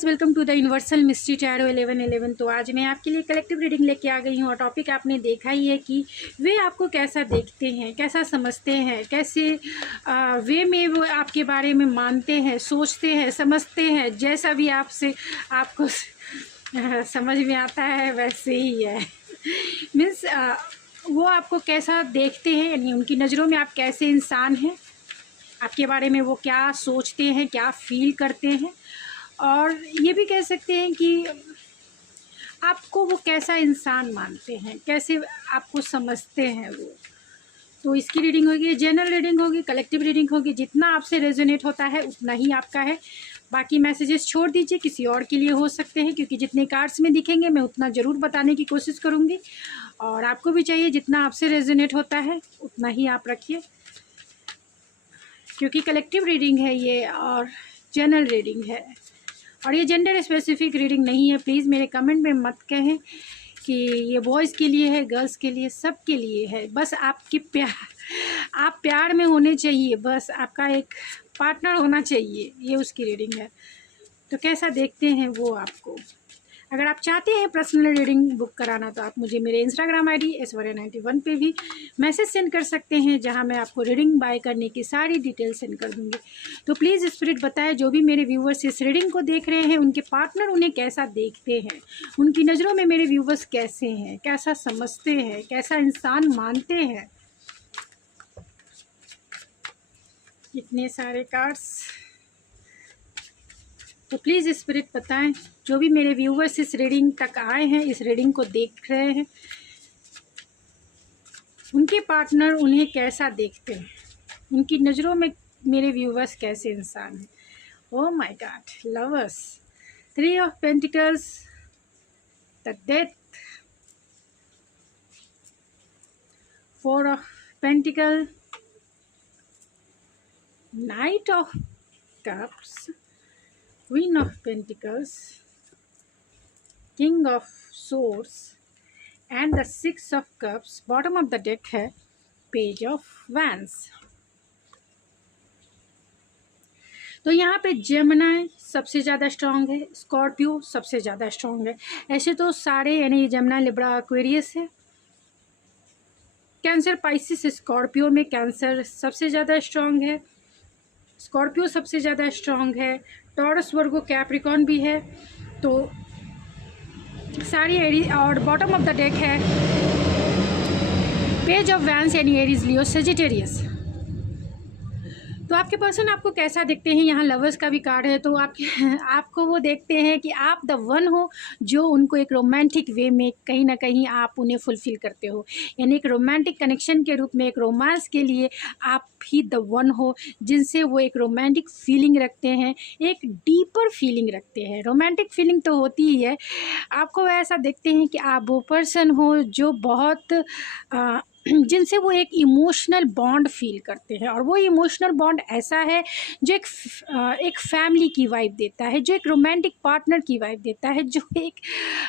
Guys, welcome to the universal mystery tarot 1111। तो आज मैं आपके लिए कलेक्टिव रीडिंग लेके आ गई हूँ और टॉपिक आपने देखा ही है कि वे आपको कैसा देखते हैं, कैसा समझते हैं, कैसे वे में वो आपके बारे में मानते हैं, सोचते हैं, समझते हैं। जैसा भी आपको समझ में आता है वैसे ही है। मीन्स वो आपको कैसा देखते हैं, यानी उनकी नज़रों में आप कैसे इंसान हैं, आपके बारे में वो क्या सोचते हैं, क्या फील करते हैं, और ये भी कह सकते हैं कि आपको वो कैसा इंसान मानते हैं, कैसे आपको समझते हैं वो। तो इसकी रीडिंग होगी, जनरल रीडिंग होगी, कलेक्टिव रीडिंग होगी। जितना आपसे रेजोनेट होता है उतना ही आपका है। बाकी मैसेजेस छोड़ दीजिए, किसी और के लिए हो सकते हैं, क्योंकि जितने कार्ड्स में दिखेंगे मैं उतना ज़रूर बताने की कोशिश करूँगी। और आपको भी चाहिए जितना आपसे रेजोनेट होता है उतना ही आप रखिए, क्योंकि कलेक्टिव रीडिंग है ये और जनरल रीडिंग है, और ये जेंडर स्पेसिफिक रीडिंग नहीं है। प्लीज़ मेरे कमेंट में मत कहें कि ये बॉयज़ के लिए है, गर्ल्स के लिए, सब के लिए है। बस आप प्यार में होने चाहिए, बस आपका एक पार्टनर होना चाहिए, ये उसकी रीडिंग है। तो कैसा देखते हैं वो आपको। अगर आप चाहते हैं पर्सनल रीडिंग बुक कराना तो आप मुझे मेरे इंस्टाग्राम आईडी ऐश्वर्या91 पे भी मैसेज सेंड कर सकते हैं, जहां मैं आपको रीडिंग बाय करने की सारी डिटेल सेंड कर दूंगी। तो प्लीज़ स्पिरिट बताएं, जो भी मेरे व्यूवर्स इस रीडिंग को देख रहे हैं उनके पार्टनर उन्हें कैसा देखते हैं, उनकी नज़रों में मेरे व्यूवर्स कैसे हैं, कैसा समझते हैं, कैसा इंसान मानते हैं। इतने सारे कार्ड्स, तो प्लीज़ स्पिरिट बताएं, जो भी मेरे व्यूवर्स इस रीडिंग तक आए हैं, इस रीडिंग को देख रहे हैं, उनके पार्टनर उन्हें कैसा देखते हैं, उनकी नज़रों में मेरे व्यूवर्स कैसे इंसान हैं। Oh my God, lovers, 3 of pentacles, the death, 4 of pentacle, night of cups, Queen of Pentacles, King of Swords and the 6 of Cups। Bottom of the deck है पेज ऑफ वैंस। तो यहाँ पे Gemini सबसे ज़्यादा strong है, Scorpio सबसे ज़्यादा strong है। ऐसे तो सारे, यानी जेमिनी, लिब्रा, एक्वेरियस है। कैंसर, पाइसिस, स्कॉर्पियो में कैंसर सबसे ज़्यादा स्ट्रांग है, स्कॉर्पियो सबसे ज़्यादा स्ट्रांग है, टॉरस, वर्गो, कैप्रिकॉर्न भी है। तो सारी एरीज, और बॉटम ऑफ द डेक है पेज ऑफ वैंस, यानी एरीज, लियो, सेजिटेरियस। तो आपके पर्सन आपको कैसा देखते हैं, यहाँ लवर्स का भी कार्ड है। तो आपको वो देखते हैं कि आप द वन हो जो उनको एक रोमांटिक वे में कहीं ना कहीं आप उन्हें फुलफिल करते हो, यानी एक रोमांटिक कनेक्शन के रूप में, एक रोमांस के लिए आप ही द वन हो जिनसे वो एक रोमांटिक फीलिंग रखते हैं, एक डीपर फीलिंग रखते हैं। रोमांटिक फीलिंग तो होती ही है, आपको ऐसा देखते हैं कि आप वो पर्सन हो जो बहुत जिनसे वो एक इमोशनल बॉन्ड फील करते हैं, और वो इमोशनल बॉन्ड ऐसा है जो एक फैमिली की वाइब देता है, जो एक रोमांटिक पार्टनर की वाइब देता है, जो एक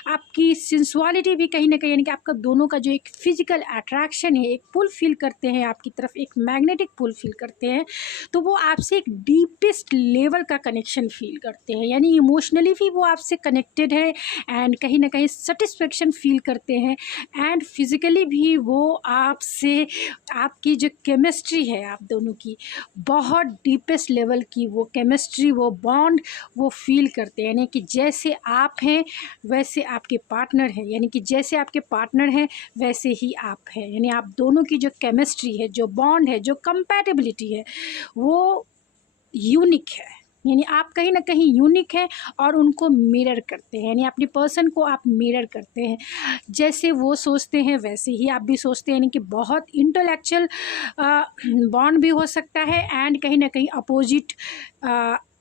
आपकी सेंसुअलिटी भी कहीं ना कहीं, यानी कि आपका दोनों का जो एक फिजिकल अट्रैक्शन है, एक पुल फील करते हैं आपकी तरफ, एक मैग्नेटिक पुल फील करते हैं। तो वो आपसे एक डीपेस्ट लेवल का कनेक्शन फील करते हैं, यानी इमोशनली भी वो आपसे कनेक्टेड है, एंड कहीं ना कहीं सेटिस्फेक्शन फील करते हैं, एंड फिजिकली भी वो आपसे, आपकी जो केमिस्ट्री है आप दोनों की, बहुत डीपेस्ट लेवल की वो केमिस्ट्री, वो बॉन्ड वो फील करते हैं। यानी कि जैसे आप हैं वैसे आपके पार्टनर हैं, यानी कि जैसे आपके पार्टनर हैं वैसे ही आप हैं, यानी आप दोनों की जो केमिस्ट्री है, जो बॉन्ड है, जो कंपैटिबिलिटी है, वो यूनिक है। यानी आप कहीं ना कहीं यूनिक हैं और उनको मिरर करते हैं, यानी अपनी पर्सन को आप मिरर करते हैं। जैसे वो सोचते हैं वैसे ही आप भी सोचते हैं, यानी कि बहुत इंटेलेक्चुअल बॉन्ड भी हो सकता है, एंड कहीं ना कहीं अपोजिट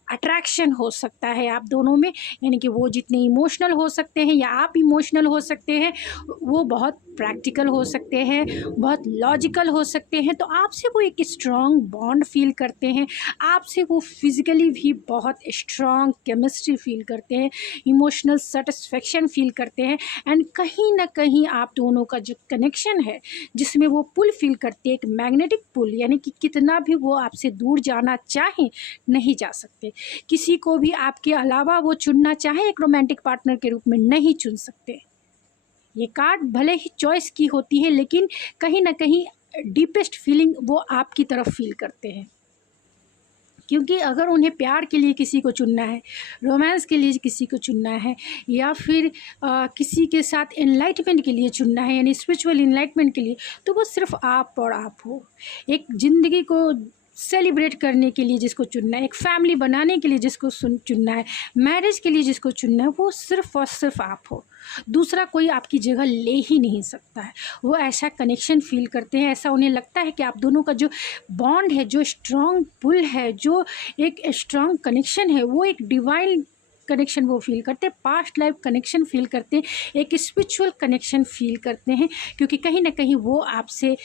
अट्रैक्शन हो सकता है आप दोनों में, यानी कि वो जितने इमोशनल हो सकते हैं या आप इमोशनल हो सकते हैं, वो बहुत प्रैक्टिकल हो सकते हैं, बहुत लॉजिकल हो सकते हैं। तो आपसे वो एक स्ट्रॉन्ग बॉन्ड फील करते हैं, आपसे वो फिज़िकली भी बहुत स्ट्रॉन्ग केमिस्ट्री फील करते हैं, इमोशनल सेटिस्फेक्शन फील करते हैं, एंड कहीं ना कहीं आप दोनों का जो कनेक्शन है जिसमें वो पुल फील करते हैं, एक मैग्नेटिक पुल, यानी कि कितना भी वो आपसे दूर जाना चाहें नहीं जा सकते। किसी को भी आपके अलावा वो चुनना चाहे एक रोमांटिक पार्टनर के रूप में नहीं चुन सकते। ये कार्ड भले ही चॉइस की होती है, लेकिन कहीं ना कहीं डीपेस्ट फीलिंग वो आपकी तरफ फील करते हैं, क्योंकि अगर उन्हें प्यार के लिए किसी को चुनना है, रोमांस के लिए किसी को चुनना है, या फिर किसी के साथ एनलाइटमेंट के लिए चुनना है, यानी स्पिरिचुअल एनलाइटमेंट के लिए, तो वो सिर्फ आप और आप हो। एक ज़िंदगी को सेलिब्रेट करने के लिए जिसको चुनना है, एक फैमिली बनाने के लिए जिसको चुनना है, मैरिज के लिए जिसको चुनना है, वो सिर्फ और सिर्फ आप हो। दूसरा कोई आपकी जगह ले ही नहीं सकता है। वो ऐसा कनेक्शन फील करते हैं, ऐसा उन्हें लगता है कि आप दोनों का जो बॉन्ड है, जो स्ट्रॉन्ग पुल है, जो एक स्ट्रॉन्ग कनेक्शन है, वो एक डिवाइन कनेक्शन वो फील करते हैं, पास्ट लाइफ कनेक्शन फील करते हैं, एक स्पिरिचुअल कनेक्शन फील करते हैं, क्योंकि कहीं ना कहीं वो आपसे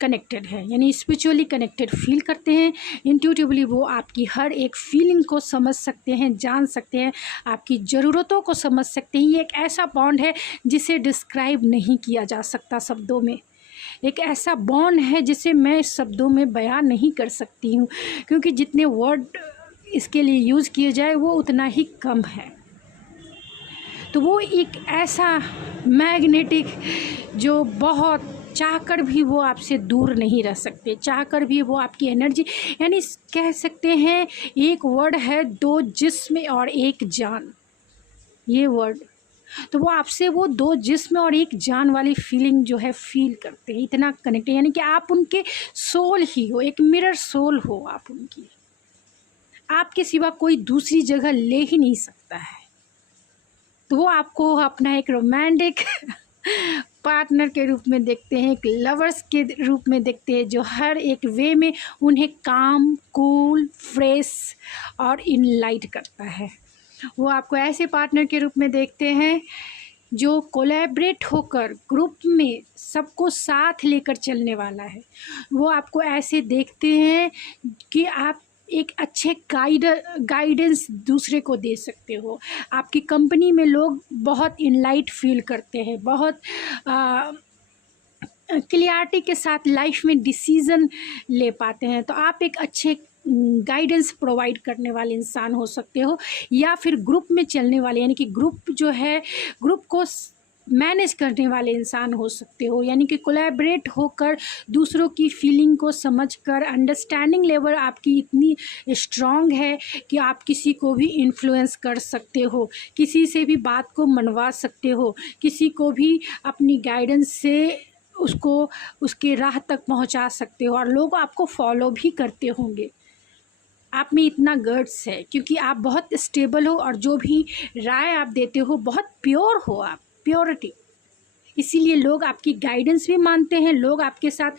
कनेक्टेड है, यानी स्पिरिचुअली कनेक्टेड फील करते हैं। इंट्यूटिवली वो आपकी हर एक फीलिंग को समझ सकते हैं, जान सकते हैं, आपकी ज़रूरतों को समझ सकते हैं। ये एक ऐसा बॉन्ड है जिसे डिस्क्राइब नहीं किया जा सकता शब्दों में। एक ऐसा बॉन्ड है जिसे मैं शब्दों में बयान नहीं कर सकती हूँ, क्योंकि जितने वर्ड इसके लिए यूज़ किए जाए वो उतना ही कम है। तो वो एक ऐसा मैग्नेटिक जो बहुत चाहकर भी वो आपसे दूर नहीं रह सकते, चाहकर भी वो आपकी एनर्जी, यानी कह सकते हैं एक वर्ड है दो जिस्म और एक जान, ये वर्ड, तो वो आपसे वो दो जिस्म और एक जान वाली फीलिंग जो है फील करते हैं, इतना कनेक्टेड, यानी कि आप उनके सोल ही हो, एक मिरर सोल हो आप उनकी। आपके सिवा कोई दूसरी जगह ले ही नहीं सकता है। तो वो आपको अपना एक रोमांटिक पार्टनर के रूप में देखते हैं, एक लवर्स के रूप में देखते हैं, जो हर एक वे में उन्हें काम, कूल, फ्रेश और इनलाइट करता है। वो आपको ऐसे पार्टनर के रूप में देखते हैं जो कोलैबोरेट होकर ग्रुप में सबको साथ लेकर चलने वाला है। वो आपको ऐसे देखते हैं कि आप एक अच्छे गाइडेंस दूसरे को दे सकते हो। आपकी कंपनी में लोग बहुत इनलाइट फील करते हैं, बहुत क्लियरिटी के साथ लाइफ में डिसीज़न ले पाते हैं। तो आप एक अच्छे गाइडेंस प्रोवाइड करने वाले इंसान हो सकते हो, या फिर ग्रुप में चलने वाले, यानी कि ग्रुप जो है, ग्रुप को मैनेज करने वाले इंसान हो सकते हो, यानी कि कोलैबोरेट होकर दूसरों की फीलिंग को समझकर, अंडरस्टैंडिंग लेवल आपकी इतनी स्ट्रॉन्ग है कि आप किसी को भी इन्फ्लुएंस कर सकते हो, किसी से भी बात को मनवा सकते हो, किसी को भी अपनी गाइडेंस से उसको उसके राह तक पहुंचा सकते हो, और लोग आपको फॉलो भी करते होंगे। आप में इतना गट्स है क्योंकि आप बहुत स्टेबल हो, और जो भी राय आप देते हो बहुत प्योर हो, आप प्योरिटी, इसीलिए लोग आपकी गाइडेंस भी मानते हैं, लोग आपके साथ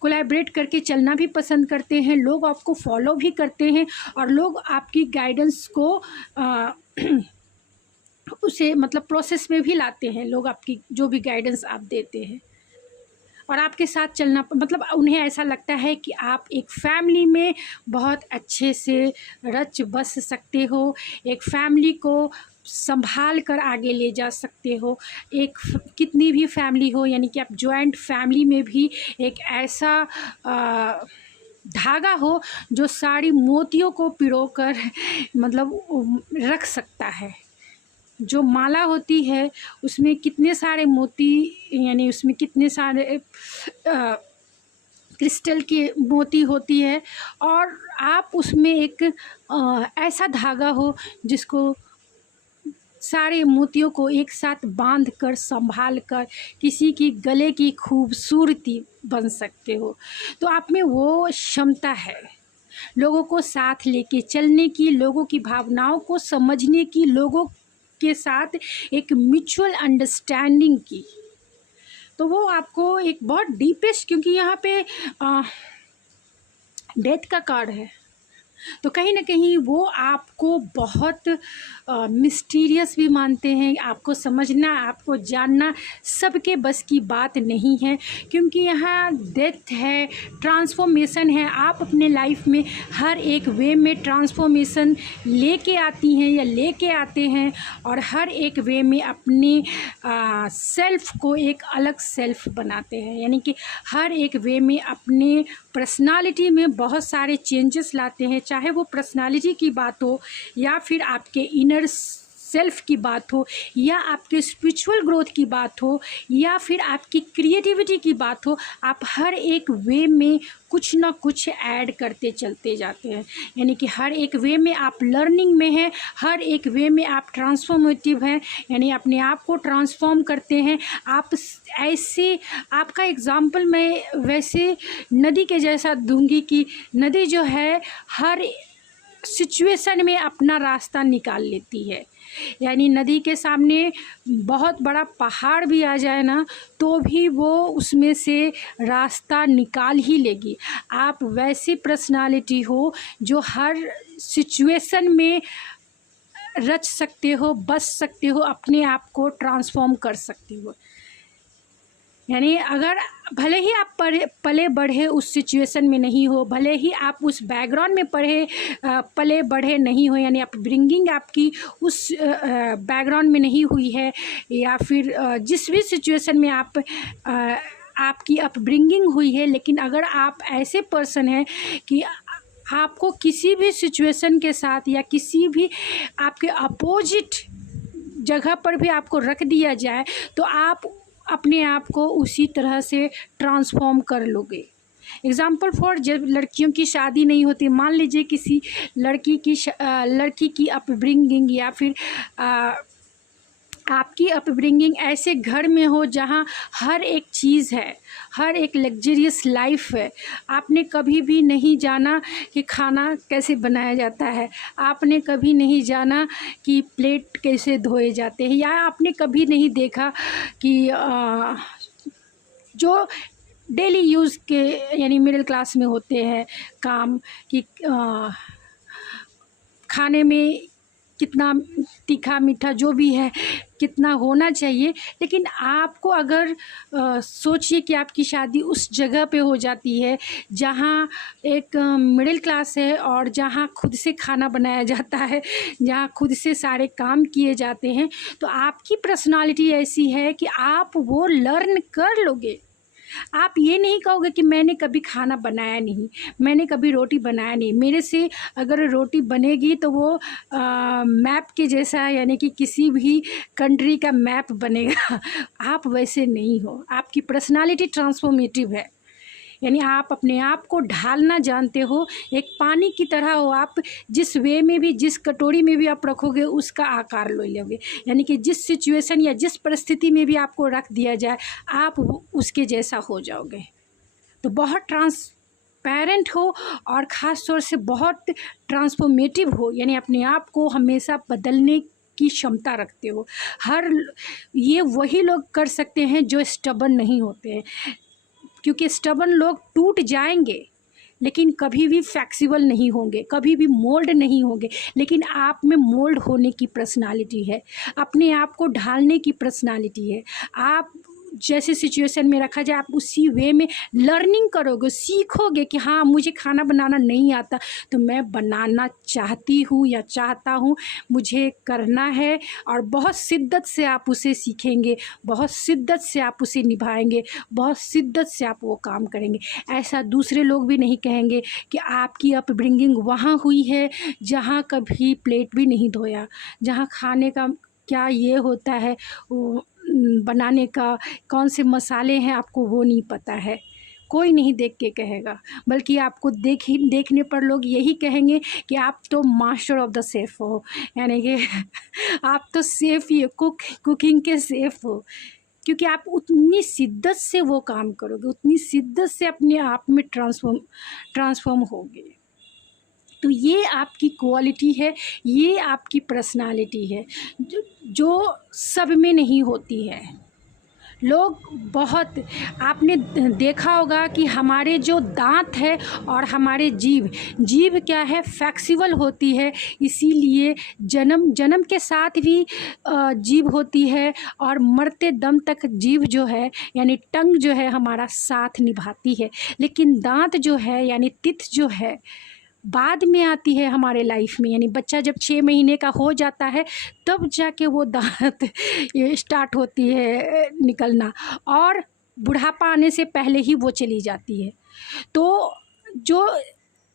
कोलैबोरेट करके चलना भी पसंद करते हैं, लोग आपको फॉलो भी करते हैं, और लोग आपकी गाइडेंस को उसे मतलब प्रोसेस में भी लाते हैं। लोग आपकी जो भी गाइडेंस आप देते हैं और आपके साथ चलना, मतलब उन्हें ऐसा लगता है कि आप एक फैमिली में बहुत अच्छे से रच बस सकते हो, एक फैमिली को संभाल कर आगे ले जा सकते हो। एक कितनी भी फैमिली हो, यानी कि आप जॉइंट फैमिली में भी एक ऐसा धागा हो जो सारी मोतियों को पिरोकर मतलब रख सकता है। जो माला होती है उसमें कितने सारे मोती, यानी उसमें कितने सारे क्रिस्टल की मोती होती है, और आप उसमें एक ऐसा धागा हो जिसको सारे मोतियों को एक साथ बांध कर संभाल कर किसी की गले की खूबसूरती बन सकते हो। तो आप में वो क्षमता है लोगों को साथ लेके चलने की, लोगों की भावनाओं को समझने की, लोगों के साथ एक म्यूचुअल अंडरस्टैंडिंग की। तो वो आपको एक बहुत डीपेस्ट, क्योंकि यहाँ पे डेथ का कार्ड है, तो कहीं ना कहीं वो आपको बहुत मिस्टीरियस भी मानते हैं। आपको समझना, आपको जानना सबके बस की बात नहीं है, क्योंकि यहाँ डेथ है, ट्रांसफॉर्मेशन है। आप अपने लाइफ में हर एक वे में ट्रांसफॉर्मेशन लेके आती हैं या लेके आते हैं, और हर एक वे में अपने सेल्फ को एक अलग सेल्फ बनाते हैं, यानी कि हर एक वे में अपने पर्सनालिटी में बहुत सारे चेंजेस लाते हैं, चाहे वो पर्सनालिटी की बात हो या फिर आपके इनर सेल्फ की बात हो या आपके स्पिरिचुअल ग्रोथ की बात हो या फिर आपकी क्रिएटिविटी की बात हो। आप हर एक वे में कुछ ना कुछ ऐड करते चलते जाते हैं, यानी कि हर एक वे में आप लर्निंग में हैं, हर एक वे में आप ट्रांसफॉर्मेटिव हैं, यानी अपने आप को ट्रांसफॉर्म करते हैं आप। ऐसे आपका एग्जाम्पल मैं वैसे नदी के जैसा दूंगी कि नदी जो है हर सिचुएशन में अपना रास्ता निकाल लेती है, यानी नदी के सामने बहुत बड़ा पहाड़ भी आ जाए ना तो भी वो उसमें से रास्ता निकाल ही लेगी। आप वैसी पर्सनालिटी हो जो हर सिचुएशन में रच सकते हो, बच सकते हो, अपने आप को ट्रांसफॉर्म कर सकते हो। यानी अगर भले ही आप पले बढ़े उस सिचुएशन में नहीं हो, भले ही आप उस बैकग्राउंड में पले बढ़े नहीं हो, यानी आप ब्रिंगिंग आपकी उस बैकग्राउंड में नहीं हुई है या फिर जिस भी सिचुएशन में आपकी अपब्रिंगिंग हुई है, लेकिन अगर आप ऐसे पर्सन हैं कि आपको किसी भी सिचुएशन के साथ या किसी भी आपके अपोजिट जगह पर भी आपको रख दिया जाए तो आप अपने आप को उसी तरह से ट्रांसफॉर्म कर लोगे। एग्ज़ाम्पल फॉर, जब लड़कियों की शादी नहीं होती, मान लीजिए किसी लड़की की अपब्रिंगिंग या फिर आपकी अपब्रिंगिंग ऐसे घर में हो जहाँ हर एक चीज़ है, हर एक लग्जरियस लाइफ है। आपने कभी भी नहीं जाना कि खाना कैसे बनाया जाता है, आपने कभी नहीं जाना कि प्लेट कैसे धोए जाते हैं, या आपने कभी नहीं देखा कि जो डेली यूज़ के यानी मिडिल क्लास में होते हैं काम कि खाने में कितना तीखा मीठा जो भी है कितना होना चाहिए। लेकिन आपको अगर सोचिए कि आपकी शादी उस जगह पे हो जाती है जहाँ एक मिडिल क्लास है और जहाँ खुद से खाना बनाया जाता है, जहाँ खुद से सारे काम किए जाते हैं, तो आपकी पर्सनालिटी ऐसी है कि आप वो लर्न कर लोगे। आप ये नहीं कहोगे कि मैंने कभी खाना बनाया नहीं, मैंने कभी रोटी बनाया नहीं, मेरे से अगर रोटी बनेगी तो वो मैप के जैसा यानी कि किसी भी कंट्री का मैप बनेगा। आप वैसे नहीं हो, आपकी पर्सनालिटी ट्रांसफॉर्मेटिव है, यानी आप अपने आप को ढालना जानते हो, एक पानी की तरह हो। आप जिस वे में भी, जिस कटोरी में भी आप रखोगे उसका आकार ले लोगे, यानी कि जिस सिचुएशन या जिस परिस्थिति में भी आपको रख दिया जाए आप उसके जैसा हो जाओगे। तो बहुत ट्रांसपेरेंट हो और ख़ास तौर से बहुत ट्रांसफॉर्मेटिव हो, यानी अपने आप को हमेशा बदलने की क्षमता रखते हो। ये वही लोग कर सकते हैं जो स्टबर्न नहीं होते हैं, क्योंकि स्टबर्न लोग टूट जाएंगे लेकिन कभी भी फ्लेक्सिबल नहीं होंगे, कभी भी मोल्ड नहीं होंगे। लेकिन आप में मोल्ड होने की पर्सनालिटी है, अपने आप को ढालने की पर्सनालिटी है। आप जैसे सिचुएशन में रखा जाए आप उसी वे में लर्निंग करोगे, सीखोगे कि हाँ मुझे खाना बनाना नहीं आता तो मैं बनाना चाहती हूँ या चाहता हूँ, मुझे करना है, और बहुत शिद्दत से आप उसे सीखेंगे, बहुत शिद्दत से आप उसे निभाएंगे, बहुत शिद्दत से आप वो काम करेंगे। ऐसा दूसरे लोग भी नहीं कहेंगे कि आपकी अपब्रिंगिंग वहाँ हुई है जहाँ कभी प्लेट भी नहीं धोया, जहाँ खाने का क्या ये होता है, बनाने का कौन से मसाले हैं आपको वो नहीं पता है। कोई नहीं देख के कहेगा, बल्कि आपको देखने पर लोग यही कहेंगे कि आप तो मास्टर ऑफ द सेफ हो, यानी कि आप तो सेफ ही कुकिंग के सेफ हो, क्योंकि आप उतनी शिद्दत से वो काम करोगे, उतनी शिद्दत से अपने आप में ट्रांसफॉर्म होगे। तो ये आपकी क्वालिटी है, ये आपकी पर्सनालिटी है जो सब में नहीं होती है। लोग बहुत, आपने देखा होगा कि हमारे जो दांत है और हमारे जीभ क्या है, फ्लेक्सिबल होती है, इसीलिए जन्म के साथ भी जीभ होती है और मरते दम तक जीभ जो है यानी टंग जो है हमारा साथ निभाती है। लेकिन दांत जो है यानी टीथ जो है बाद में आती है हमारे लाइफ में, यानी बच्चा जब 6 महीने का हो जाता है तब जाके वो दांत स्टार्ट होती है निकलना, और बुढ़ापा आने से पहले ही वो चली जाती है। तो जो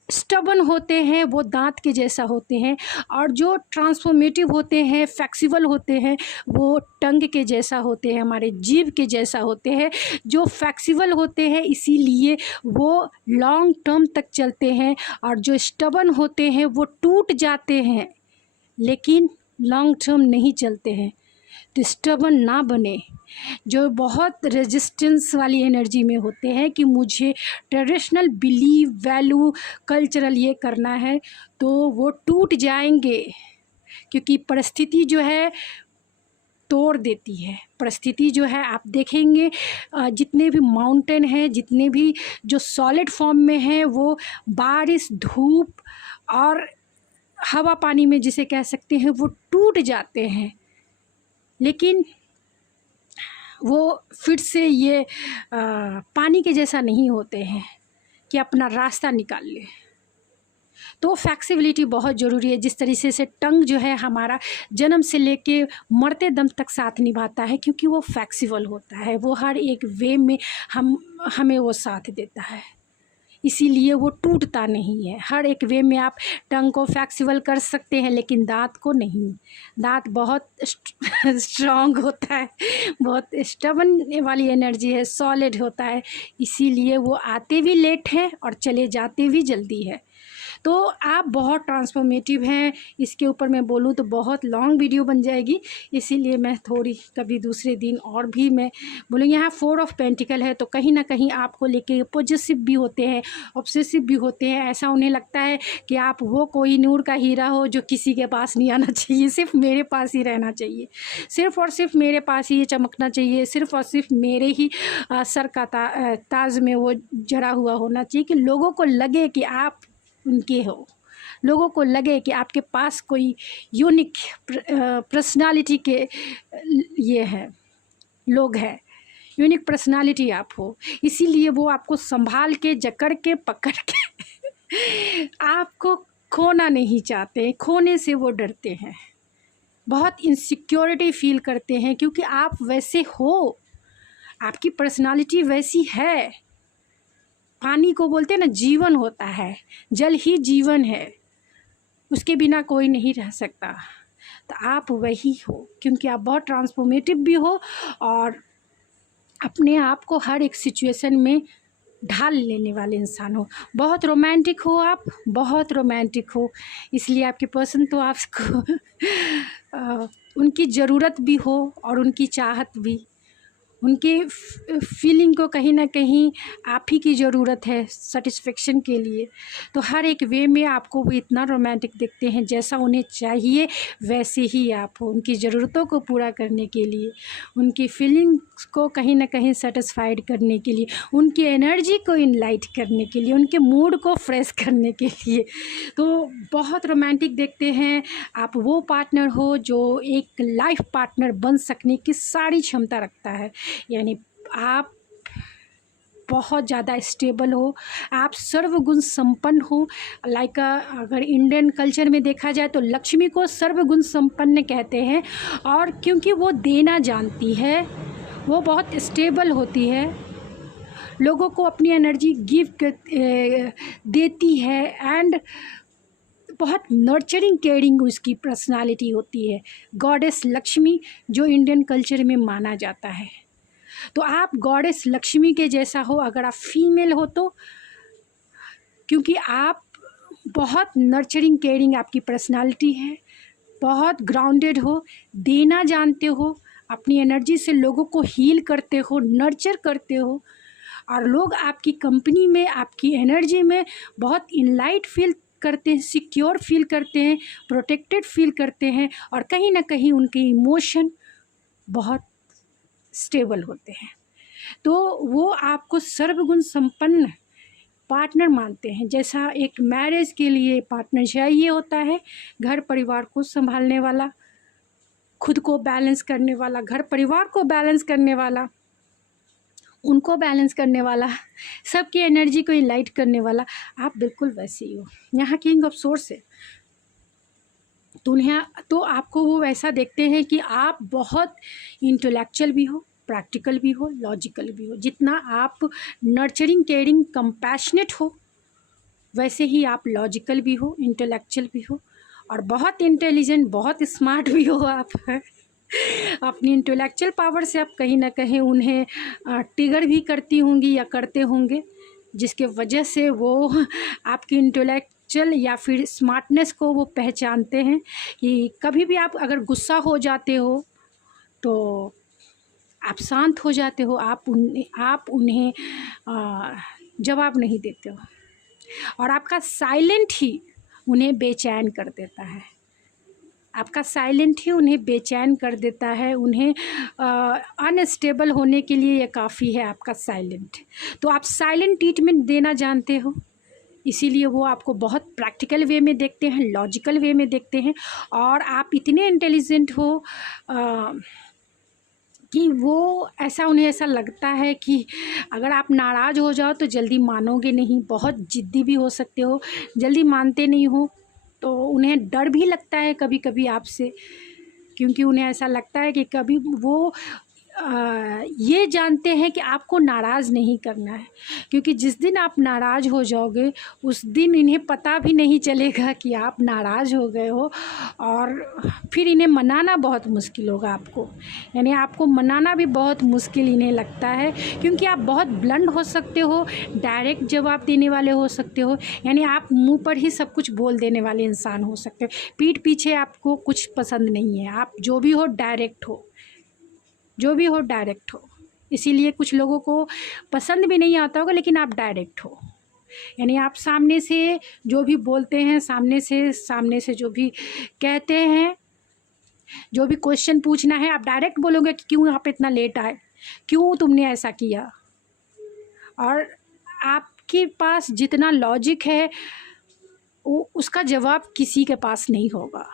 स्टबन होते हैं वो दांत के जैसा होते हैं, और जो ट्रांसफॉर्मेटिव होते हैं, फ्लेक्सिबल होते हैं, वो टंग के जैसा होते हैं, हमारे जीभ के जैसा होते हैं। जो फ्लेक्सिबल होते हैं इसीलिए वो लॉन्ग टर्म तक चलते हैं, और जो स्टबन होते हैं वो टूट जाते हैं लेकिन लॉन्ग टर्म नहीं चलते हैं। तो स्टबन ना बने। जो बहुत रेजिस्टेंस वाली एनर्जी में होते हैं कि मुझे ट्रेडिशनल बिलीव, वैल्यू, कल्चरल ये करना है, तो वो टूट जाएंगे, क्योंकि परिस्थिति जो है तोड़ देती है। परिस्थिति जो है आप देखेंगे, जितने भी माउंटेन हैं, जितने भी जो सॉलिड फॉर्म में हैं, वो बारिश, धूप और हवा पानी में जिसे कह सकते हैं वो टूट जाते हैं, लेकिन वो फिर से ये पानी के जैसा नहीं होते हैं कि अपना रास्ता निकाल ले। तो फ्लेक्सिबिलिटी बहुत ज़रूरी है। जिस तरीके से टंग जो है हमारा जन्म से लेके मरते दम तक साथ निभाता है, क्योंकि वो फ्लेक्सिबल होता है, वो हर एक वे में हमें वो साथ देता है, इसीलिए वो टूटता नहीं है। हर एक वे में आप टंग को फ्लेक्सिबल कर सकते हैं, लेकिन दांत को नहीं। दांत बहुत स्ट्रॉन्ग होता है, बहुत स्टबन वाली एनर्जी है, सॉलिड होता है, इसीलिए वो आते भी लेट हैं और चले जाते भी जल्दी है। तो आप बहुत ट्रांसफॉर्मेटिव हैं। इसके ऊपर मैं बोलूँ तो बहुत लॉन्ग वीडियो बन जाएगी, इसीलिए मैं थोड़ी कभी दूसरे दिन और भी मैं बोलूँ। यहाँ 4 ऑफ पेंटिकल है, तो कहीं ना कहीं आपको लेके पॉजिटिव भी होते हैं, ऑब्सेसिव भी होते हैं। ऐसा उन्हें लगता है कि आप वो कोई नूर का हीरा हो जो किसी के पास नहीं आना चाहिए, सिर्फ मेरे पास ही रहना चाहिए, सिर्फ और सिर्फ मेरे पास ही ये चमकना चाहिए, सिर्फ और सिर्फ मेरे ही सर का ताज में वो जड़ा हुआ होना चाहिए, कि लोगों को लगे कि आप उनके हो, लोगों को लगे कि आपके पास कोई यूनिक पर्सनालिटी के ये है, लोग हैं, यूनिक पर्सनालिटी आप हो। इसीलिए वो आपको संभाल के, जकड़ के, पकड़ के आपको खोना नहीं चाहते, खोने से वो डरते हैं, बहुत इनसिक्योरिटी फील करते हैं, क्योंकि आप वैसे हो, आपकी पर्सनालिटी वैसी है। पानी को बोलते हैं ना, जीवन होता है, जल ही जीवन है, उसके बिना कोई नहीं रह सकता। तो आप वही हो, क्योंकि आप बहुत ट्रांसफॉर्मेटिव भी हो और अपने आप को हर एक सिचुएशन में ढाल लेने वाले इंसान हो। बहुत रोमांटिक हो आप, बहुत रोमांटिक हो, इसलिए आपके पर्सन तो आपको उनकी ज़रूरत भी हो और उनकी चाहत भी, उनके फीलिंग को कहीं ना कहीं आप ही की ज़रूरत है सेटिस्फेक्शन के लिए। तो हर एक वे में आपको वो इतना रोमांटिक दिखते हैं, जैसा उन्हें चाहिए वैसे ही आप हो, उनकी ज़रूरतों को पूरा करने के लिए, उनकी फीलिंग्स को कहीं ना कहीं सेटिस्फाइड करने के लिए, उनकी एनर्जी को इनलाइट करने के लिए, उनके मूड को फ्रेश करने के लिए। तो बहुत रोमांटिक देखते हैं आप। वो पार्टनर हो जो एक लाइफ पार्टनर बन सकने की सारी क्षमता रखता है, यानी आप बहुत ज़्यादा स्टेबल हो, आप सर्वगुण संपन्न हो। लाइक अगर इंडियन कल्चर में देखा जाए तो लक्ष्मी को सर्वगुण संपन्न कहते हैं, और क्योंकि वो देना जानती है, वो बहुत स्टेबल होती है, लोगों को अपनी एनर्जी देती है, एंड बहुत नर्चरिंग केयरिंग उसकी पर्सनालिटी होती है। गॉडेस लक्ष्मी जो इंडियन कल्चर में माना जाता है। तो आप गॉडेस लक्ष्मी के जैसा हो अगर आप फीमेल हो तो, क्योंकि आप बहुत नर्चरिंग केयरिंग आपकी पर्सनालिटी है, बहुत ग्राउंडेड हो, देना जानते हो, अपनी एनर्जी से लोगों को हील करते हो, नर्चर करते हो, और लोग आपकी कंपनी में, आपकी एनर्जी में बहुत इनलाइट फील करते हैं, सिक्योर फील करते हैं, प्रोटेक्टेड फील करते हैं, और कहीं ना कहीं उनके इमोशन बहुत स्टेबल होते हैं। तो वो आपको सर्वगुण संपन्न पार्टनर मानते हैं। जैसा एक मैरिज के लिए पार्टनर चाहिए होता है, घर परिवार को संभालने वाला, खुद को बैलेंस करने वाला, घर परिवार को बैलेंस करने वाला, उनको बैलेंस करने वाला, सबकी एनर्जी को इनलाइट करने वाला, आप बिल्कुल वैसे ही हो। यहाँ किंग ऑफ सोर्स है, तो आपको वो वैसा देखते हैं कि आप बहुत इंटेलेक्चुअल भी हो, प्रैक्टिकल भी हो, लॉजिकल भी हो। जितना आप नर्चरिंग, केयरिंग, कंपैशनेट हो, वैसे ही आप लॉजिकल भी हो, इंटेलेक्चुअल भी हो, और बहुत इंटेलिजेंट, बहुत स्मार्ट भी हो आप। अपनी इंटेलेक्चुअल पावर से आप कहीं ना कहीं उन्हें ट्रिगर भी करती होंगी या करते होंगे, जिसके वजह से वो आपकी इंटेलेक्चुअल या फिर स्मार्टनेस को वो पहचानते हैं कि कभी भी आप अगर गुस्सा हो जाते हो तो आप शांत हो जाते हो, आप उन्हें जवाब नहीं देते हो, और आपका साइलेंट ही उन्हें बेचैन कर देता है। आपका साइलेंट ही उन्हें बेचैन कर देता है, उन्हें अनस्टेबल होने के लिए ये काफ़ी है आपका साइलेंट। तो आप साइलेंट ट्रीटमेंट देना जानते हो, इसीलिए वो आपको बहुत प्रैक्टिकल वे में देखते हैं, लॉजिकल वे में देखते हैं, और आप इतने इंटेलिजेंट हो कि वो ऐसा, उन्हें ऐसा लगता है कि अगर आप नाराज़ हो जाओ तो जल्दी मानोगे नहीं, बहुत ज़िद्दी भी हो सकते हो, जल्दी मानते नहीं हो, तो उन्हें डर भी लगता है कभी कभी आपसे, क्योंकि उन्हें ऐसा लगता है कि कभी वो ये जानते हैं कि आपको नाराज़ नहीं करना है, क्योंकि जिस दिन आप नाराज़ हो जाओगे उस दिन इन्हें पता भी नहीं चलेगा कि आप नाराज़ हो गए हो, और फिर इन्हें मनाना बहुत मुश्किल होगा आपको, यानी आपको मनाना भी बहुत मुश्किल इन्हें लगता है, क्योंकि आप बहुत ब्लंट हो सकते हो, डायरेक्ट जवाब देने वाले हो सकते हो, यानी आप मुंह पर ही सब कुछ बोल देने वाले इंसान हो सकते हो, पीठ पीछे आपको कुछ पसंद नहीं है, आप जो भी हो डायरेक्ट हो, जो भी हो डायरेक्ट हो। इसीलिए कुछ लोगों को पसंद भी नहीं आता होगा, लेकिन आप डायरेक्ट हो, यानी आप सामने से जो भी बोलते हैं, सामने से जो भी कहते हैं, जो भी क्वेश्चन पूछना है, आप डायरेक्ट बोलोगे कि क्यों आप इतना लेट आए, क्यों तुमने ऐसा किया, और आपके पास जितना लॉजिक है वो उसका जवाब किसी के पास नहीं होगा।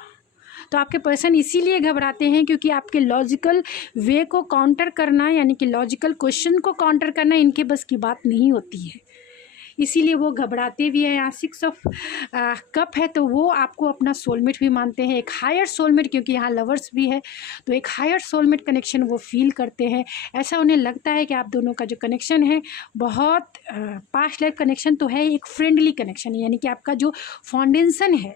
तो आपके पर्सन इसीलिए घबराते हैं क्योंकि आपके लॉजिकल वे को काउंटर करना, यानी कि लॉजिकल क्वेश्चन को काउंटर करना इनके बस की बात नहीं होती है, इसीलिए वो घबराते भी हैं। यहाँ 6 ऑफ कप है, तो वो आपको अपना सोलमेट भी मानते हैं, एक हायर सोलमेट, क्योंकि यहाँ लवर्स भी है, तो एक हायर सोलमेट कनेक्शन वो फील करते हैं। ऐसा उन्हें लगता है कि आप दोनों का जो कनेक्शन है बहुत पास्ट लाइफ कनेक्शन तो है, एक फ्रेंडली कनेक्शन है, यानी कि आपका जो फाउंडेशन है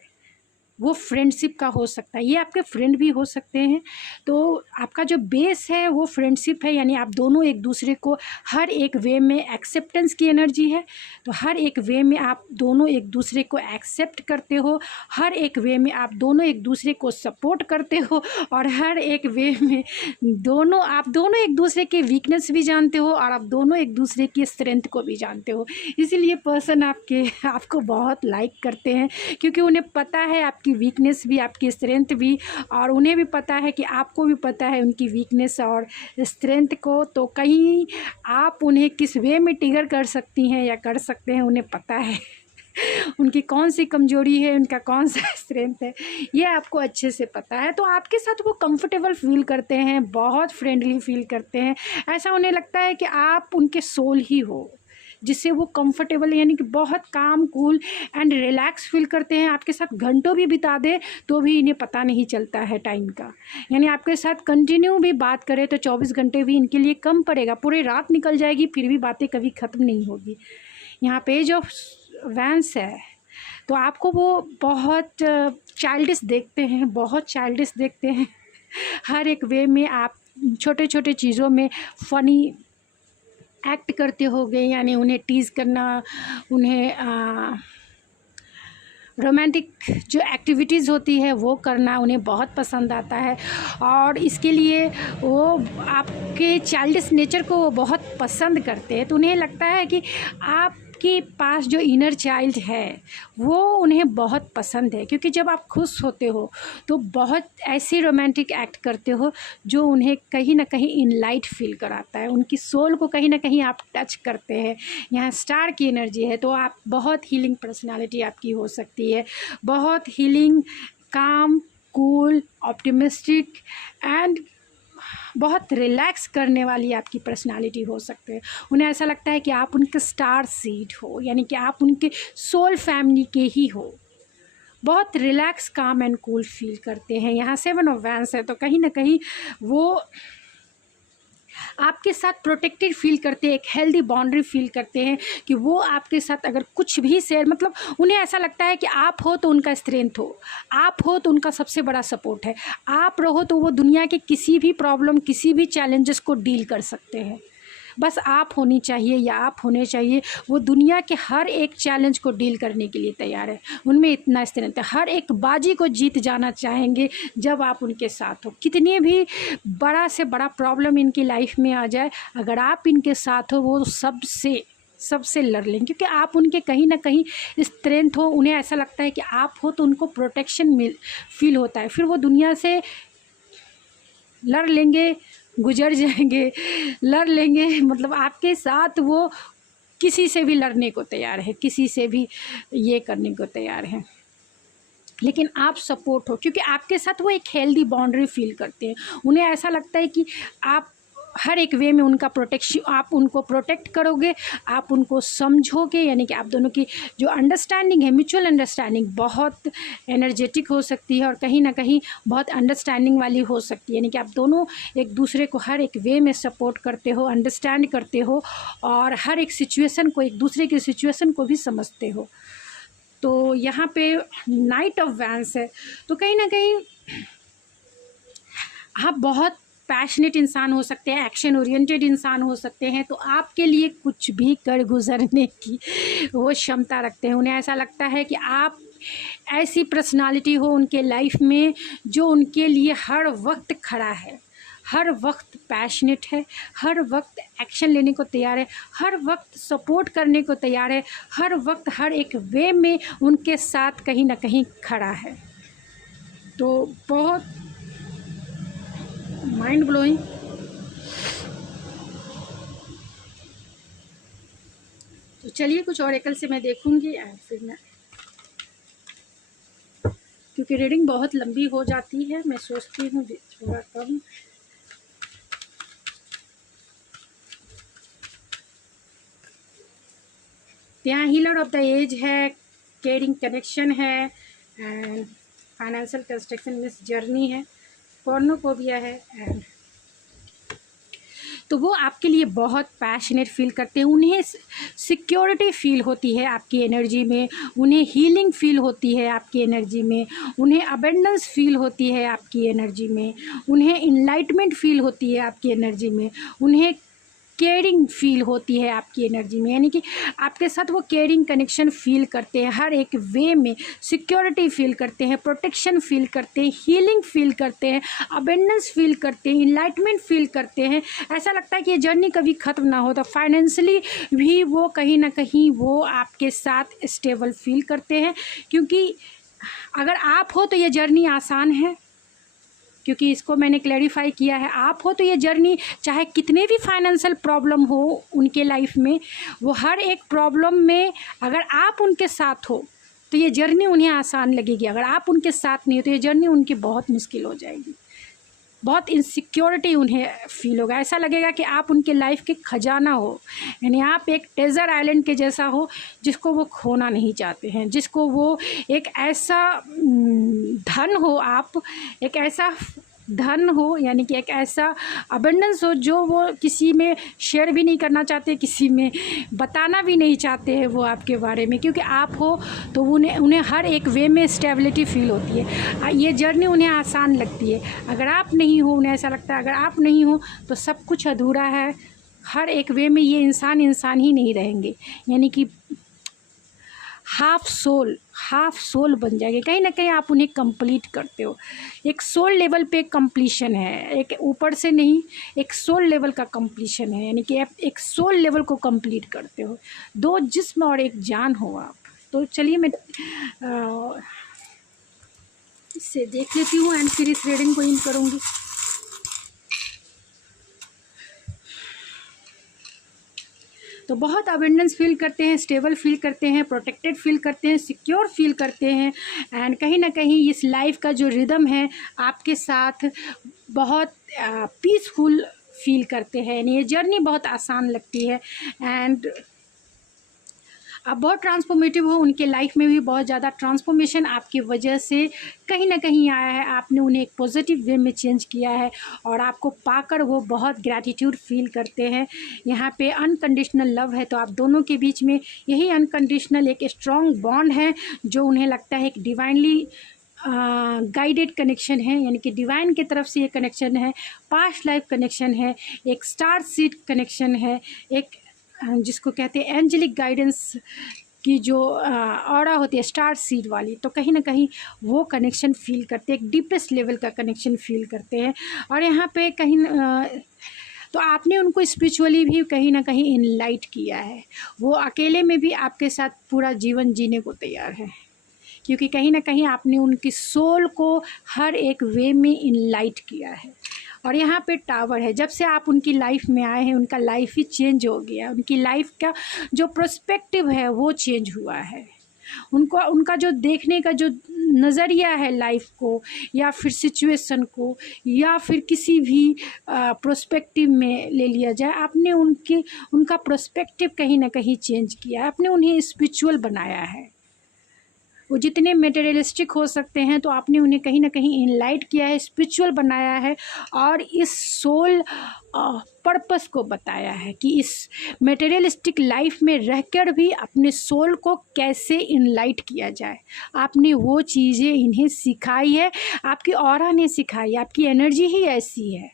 वो फ्रेंडशिप का हो सकता है, ये आपके फ्रेंड भी हो सकते हैं। तो आपका जो बेस है वो फ्रेंडशिप है, यानी आप दोनों एक दूसरे को हर एक वे में एक्सेप्टेंस की एनर्जी है, तो हर एक वे में आप दोनों एक दूसरे को एक्सेप्ट करते हो, हर एक वे में आप दोनों एक दूसरे को सपोर्ट करते हो, और हर एक वे में आप दोनों एक दूसरे के वीकनेस भी जानते हो, और आप दोनों एक दूसरे की स्ट्रेंथ को भी जानते हो। इसीलिए पर्सन आपको बहुत लाइक करते हैं, क्योंकि उन्हें पता है आपकी वीकनेस भी, आपकी स्ट्रेंथ भी, और उन्हें भी पता है कि आपको भी पता है उनकी वीकनेस और स्ट्रेंथ को, तो कहीं आप उन्हें किस वे में ट्रिगर कर सकती हैं या कर सकते हैं, उन्हें पता है उनकी कौन सी कमजोरी है, उनका कौन सा स्ट्रेंथ है, ये आपको अच्छे से पता है। तो आपके साथ वो कंफर्टेबल फील करते हैं, बहुत फ्रेंडली फील करते हैं, ऐसा उन्हें लगता है कि आप उनके सोल ही हो, जिससे वो कंफर्टेबल, यानी कि बहुत काम, कूल एंड रिलैक्स फील करते हैं। आपके साथ घंटों भी बिता दे तो भी इन्हें पता नहीं चलता है टाइम का, यानी आपके साथ कंटिन्यू भी बात करें तो 24 घंटे भी इनके लिए कम पड़ेगा, पूरी रात निकल जाएगी फिर भी बातें कभी ख़त्म नहीं होगी। यहाँ पेज ऑफ वैंस है, तो आपको वो बहुत चाइल्डिश देखते हैं, बहुत चाइल्डिश देखते हैं, हर एक वे में आप छोटे छोटे चीज़ों में फ़नी एक्ट करते होगे, यानी उन्हें टीज़ करना, उन्हें रोमांटिक जो एक्टिविटीज़ होती है वो करना उन्हें बहुत पसंद आता है, और इसके लिए वो आपके चाइल्डिश नेचर को वो बहुत पसंद करते हैं। तो उन्हें लगता है कि आपके पास जो इनर चाइल्ड है वो उन्हें बहुत पसंद है, क्योंकि जब आप खुश होते हो तो बहुत ऐसे रोमांटिक एक्ट करते हो जो उन्हें कहीं ना कहीं इनलाइट फील कराता है, उनकी सोल को कहीं ना कहीं आप टच करते हैं। यहाँ स्टार की एनर्जी है, तो आप बहुत हीलिंग पर्सनालिटी आपकी हो सकती है, बहुत हीलिंग, काम, कूल, ऑप्टिमिस्टिक एंड बहुत रिलैक्स करने वाली आपकी पर्सनालिटी हो सकते हैं। उन्हें ऐसा लगता है कि आप उनके स्टार सीड हो, यानी कि आप उनके सोल फैमिली के ही हो, बहुत रिलैक्स, काम एंड कूल फील करते हैं। यहाँ 7 ऑफ वैंस है, तो कहीं ना कहीं वो आपके साथ प्रोटेक्टेड फील करते हैं, एक हेल्दी बाउंड्री फील करते हैं कि वो आपके साथ अगर कुछ भी शेयर, मतलब उन्हें ऐसा लगता है कि आप हो तो उनका स्ट्रेंथ हो, आप हो तो उनका सबसे बड़ा सपोर्ट है, आप रहो तो वो दुनिया के किसी भी प्रॉब्लम, किसी भी चैलेंजेस को डील कर सकते हैं। बस आप होनी चाहिए या आप होने चाहिए, वो दुनिया के हर एक चैलेंज को डील करने के लिए तैयार है। उनमें इतना स्ट्रेंथ है, हर एक बाजी को जीत जाना चाहेंगे जब आप उनके साथ हो। कितनी भी बड़ा से बड़ा प्रॉब्लम इनकी लाइफ में आ जाए, अगर आप इनके साथ हो वो सबसे लड़ लेंगे, क्योंकि आप उनके कहीं ना कहीं स्ट्रेंथ हो। उन्हें ऐसा लगता है कि आप हो तो उनको प्रोटेक्शन फील होता है, फिर वो दुनिया से लड़ लेंगे, गुजर जाएंगे, लड़ लेंगे, मतलब आपके साथ वो किसी से भी लड़ने को तैयार है, किसी से भी ये करने को तैयार है, लेकिन आप सपोर्ट हो, क्योंकि आपके साथ वो एक हेल्दी बाउंड्री फील करते हैं। उन्हें ऐसा लगता है कि आप हर एक वे में उनका प्रोटेक्शन, आप उनको प्रोटेक्ट करोगे, आप उनको समझोगे, यानी कि आप दोनों की जो अंडरस्टैंडिंग है, म्यूचुअल अंडरस्टैंडिंग बहुत एनर्जेटिक हो सकती है और कहीं ना कहीं बहुत अंडरस्टैंडिंग वाली हो सकती है। यानी कि आप दोनों एक दूसरे को हर एक वे में सपोर्ट करते हो, अंडरस्टैंड करते हो और हर एक सिचुएशन को, एक दूसरे की सिचुएशन को भी समझते हो। तो यहाँ पे नाइट ऑफ वैंस है, तो कहीं ना कहीं आप बहुत पैशनेट इंसान हो सकते हैं, एक्शन ओरिएंटेड इंसान हो सकते हैं, तो आपके लिए कुछ भी कर गुजरने की वो क्षमता रखते हैं। उन्हें ऐसा लगता है कि आप ऐसी पर्सनालिटी हो उनके लाइफ में जो उनके लिए हर वक्त खड़ा है, हर वक्त पैशनेट है, हर वक्त एक्शन लेने को तैयार है, हर वक्त सपोर्ट करने को तैयार है, हर वक्त हर एक वे में उनके साथ कहीं ना कहीं खड़ा है। तो बहुत माइंड ब्लोइंग। तो चलिए कुछ ऑरेकल से मैं देखूंगी एंड फिर मैं, क्योंकि रीडिंग बहुत लंबी हो जाती है, मैं सोचती हूँ थोड़ा कम। यहाँ हीलर ऑफ द एज है, केयरिंग कनेक्शन है and financial construction miss journey है, कॉर्नोफोबिया है एंड तो वो आपके लिए बहुत पैशनेट फील करते हैं। उन्हें सिक्योरिटी फील होती है आपकी एनर्जी में, उन्हें हीलिंग फील होती है आपकी एनर्जी में, उन्हें अबेंडेंस फील होती है आपकी एनर्जी में, उन्हें इनलाइटमेंट फील होती है आपकी एनर्जी में, उन्हें केयरिंग फील होती है आपकी एनर्जी में। यानी कि आपके साथ वो केयरिंग कनेक्शन फील करते हैं, हर एक वे में सिक्योरिटी फील करते हैं, प्रोटेक्शन फील करते हैं, हीलिंग फील करते हैं, अबेंडेंस फील करते हैं, इनलाइटमेंट फील करते हैं। ऐसा लगता है कि ये जर्नी कभी ख़त्म ना हो। तो फाइनेंशियली भी वो कहीं ना कहीं वो आपके साथ स्टेबल फील करते हैं, क्योंकि अगर आप हो तो ये जर्नी आसान है, क्योंकि इसको मैंने क्लैरिफाई किया है। आप हो तो ये जर्नी, चाहे कितने भी फाइनेंशियल प्रॉब्लम हो उनके लाइफ में, वो हर एक प्रॉब्लम में अगर आप उनके साथ हो तो ये जर्नी उन्हें आसान लगेगी। अगर आप उनके साथ नहीं हो तो ये जर्नी उनकी बहुत मुश्किल हो जाएगी, बहुत इनसिक्योरिटी उन्हें फील होगा। ऐसा लगेगा कि आप उनके लाइफ के खजाना हो, यानी आप एक डेजर्ट आइलैंड के जैसा हो जिसको वो खोना नहीं चाहते हैं, जिसको वो एक ऐसा धन हो, आप एक ऐसा धन हो, यानी कि एक ऐसा अबंडेंस हो जो वो किसी में शेयर भी नहीं करना चाहते, किसी में बताना भी नहीं चाहते हैं वो आपके बारे में, क्योंकि आप हो तो उन्हें हर एक वे में स्टेबिलिटी फील होती है। ये जर्नी उन्हें आसान लगती है। अगर आप नहीं हो, उन्हें ऐसा लगता है अगर आप नहीं हो तो सब कुछ अधूरा है, हर एक वे में ये इंसान ही नहीं रहेंगे, यानी कि हाफ सोल बन जाएंगे। कहीं ना कहीं आप उन्हें कंप्लीट करते हो। एक सोल लेवल पे कंप्लीशन है, एक ऊपर से नहीं, एक सोल लेवल का कंप्लीशन है, यानी कि आप एक सोल लेवल को कंप्लीट करते हो। दो जिस्म और एक जान हो आप। तो चलिए मैं इससे देख लेती हूँ एंड फिर इस रीडिंग को इन करूँगी। तो बहुत अबेंडेंस फील करते हैं, स्टेबल फील करते हैं, प्रोटेक्टेड फील करते हैं, सिक्योर फील करते हैं एंड कहीं ना कहीं इस लाइफ का जो रिदम है आपके साथ बहुत पीसफुल फील करते हैं। ये जर्नी बहुत आसान लगती है एंड आप बहुत ट्रांसफॉर्मेटिव हो, उनके लाइफ में भी बहुत ज़्यादा ट्रांसफॉर्मेशन आपकी वजह से कहीं ना कहीं आया है। आपने उन्हें एक पॉजिटिव वे में चेंज किया है और आपको पाकर वो बहुत ग्रैटिट्यूड फील करते हैं। यहाँ पे अनकंडीशनल लव है, तो आप दोनों के बीच में यही अनकंडीशनल एक स्ट्रॉन्ग बॉन्ड है जो उन्हें लगता है एक डिवाइनली गाइडेड कनेक्शन है, यानी कि डिवाइन की तरफ से ये कनेक्शन है, पास्ट लाइफ कनेक्शन है, एक स्टार सीड कनेक्शन है, एक जिसको कहते हैं एंजेलिक गाइडेंस की जो ऑरा होती है स्टार सीड वाली, तो कहीं ना कहीं वो कनेक्शन फील करते हैं, एक डीपेस्ट लेवल का कनेक्शन फील करते हैं। और यहाँ पे कहीं तो आपने उनको स्पिरिचुअली भी कहीं ना कहीं इनलाइट किया है, वो अकेले में भी आपके साथ पूरा जीवन जीने को तैयार है, क्योंकि कहीं ना कहीं आपने उनकी सोल को हर एक वे में इनलाइट किया है। और यहाँ पे टावर है, जब से आप उनकी लाइफ में आए हैं उनका लाइफ ही चेंज हो गया, उनकी लाइफ का जो पर्सपेक्टिव है वो चेंज हुआ है, उनका जो देखने का जो नज़रिया है लाइफ को या फिर सिचुएशन को या फिर किसी भी पर्सपेक्टिव में ले लिया जाए, आपने उनका पर्सपेक्टिव कहीं ना कहीं चेंज किया है, आपने उन्हें स्पिरिचुअल बनाया है। वो जितने मटेरियलिस्टिक हो सकते हैं तो आपने उन्हें कहीं ना कहीं इनलाइट किया है, स्पिरिचुअल बनाया है और इस सोल पर्पस को बताया है कि इस मटेरियलिस्टिक लाइफ में रहकर भी अपने सोल को कैसे इनलाइट किया जाए। आपने वो चीज़ें इन्हें सिखाई है, आपकी ऑरा ने सिखाई है, आपकी एनर्जी ही ऐसी है।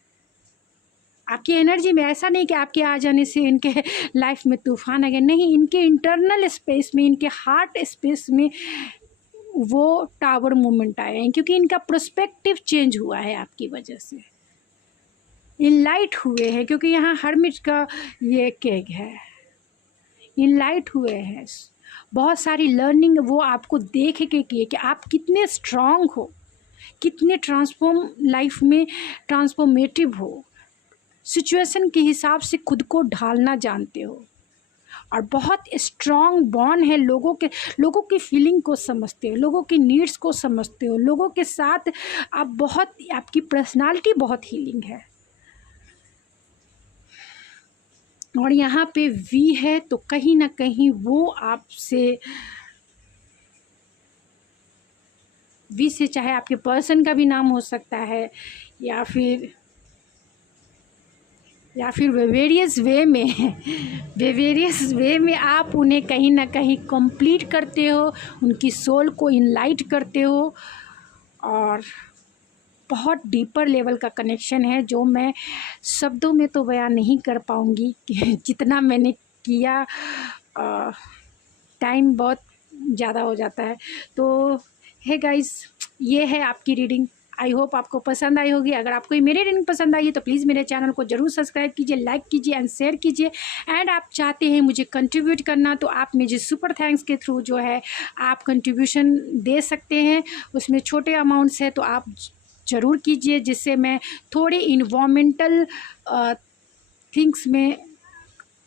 आपकी एनर्जी में ऐसा नहीं कि आपके आ जाने से इनके लाइफ में तूफान आ गया, नहीं, इनके इंटरनल स्पेस में, इनके हार्ट स्पेस में वो टावर मूवमेंट आए हैं, क्योंकि इनका पर्सपेक्टिव चेंज हुआ है आपकी वजह से, इनलाइट हुए हैं, क्योंकि यहाँ हर्मिट का ये केक है, इनलाइट हुए हैं, बहुत सारी लर्निंग वो आपको देख के किए कि आप कितने स्ट्रांग हो, कितने लाइफ में ट्रांसफॉर्मेटिव हो, सिचुएशन के हिसाब से खुद को ढालना जानते हो और बहुत स्ट्रॉन्ग बॉन्ड है, लोगों की फीलिंग को समझते हो, लोगों की नीड्स को समझते हो, लोगों के साथ आप बहुत, आपकी पर्सनालिटी बहुत हीलिंग है। और यहाँ पे वी है तो कहीं ना कहीं वो आपसे, वी से चाहे आपके पर्सन का भी नाम हो सकता है या फिर वेरियस वे में आप उन्हें कहीं ना कहीं कंप्लीट करते हो, उनकी सोल को इनलाइट करते हो और बहुत डीपर लेवल का कनेक्शन है जो मैं शब्दों में तो बयान नहीं कर पाऊँगी जितना मैंने किया, टाइम बहुत ज़्यादा हो जाता है। तो हे गाइस, ये है आपकी रीडिंग, आई होप आपको पसंद आई होगी। अगर आपको मेरी रीडिंग पसंद आई है तो प्लीज़ मेरे चैनल को ज़रूर सब्सक्राइब कीजिए, लाइक कीजिए एंड शेयर कीजिए। एंड आप चाहते हैं मुझे कंट्रीब्यूट करना तो आप मुझे सुपर थैंक्स के थ्रू जो है आप कंट्रीब्यूशन दे सकते हैं, उसमें छोटे अमाउंट्स है तो आप ज़रूर कीजिए, जिससे मैं थोड़े इन्वायरमेंटल थिंग्स में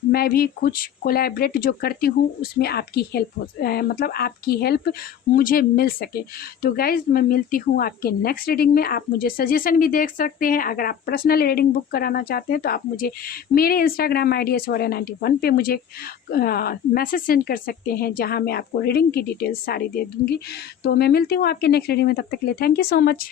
मैं भी कुछ कोलैबोरेट जो करती हूँ उसमें आपकी हेल्प हो, मतलब आपकी हेल्प मुझे मिल सके। तो गाइज़, मैं मिलती हूँ आपके नेक्स्ट रीडिंग में। आप मुझे सजेशन भी देख सकते हैं, अगर आप पर्सनल रीडिंग बुक कराना चाहते हैं तो आप मुझे मेरे इंस्टाग्राम ID ऐश्वर्या91 पे मुझे मैसेज सेंड कर सकते हैं, जहाँ मैं आपको रीडिंग की डिटेल्स सारी दे दूँगी। तो मैं मिलती हूँ आपके नेक्स्ट रीडिंग में, तब तक के लिए थैंक यू सो मच।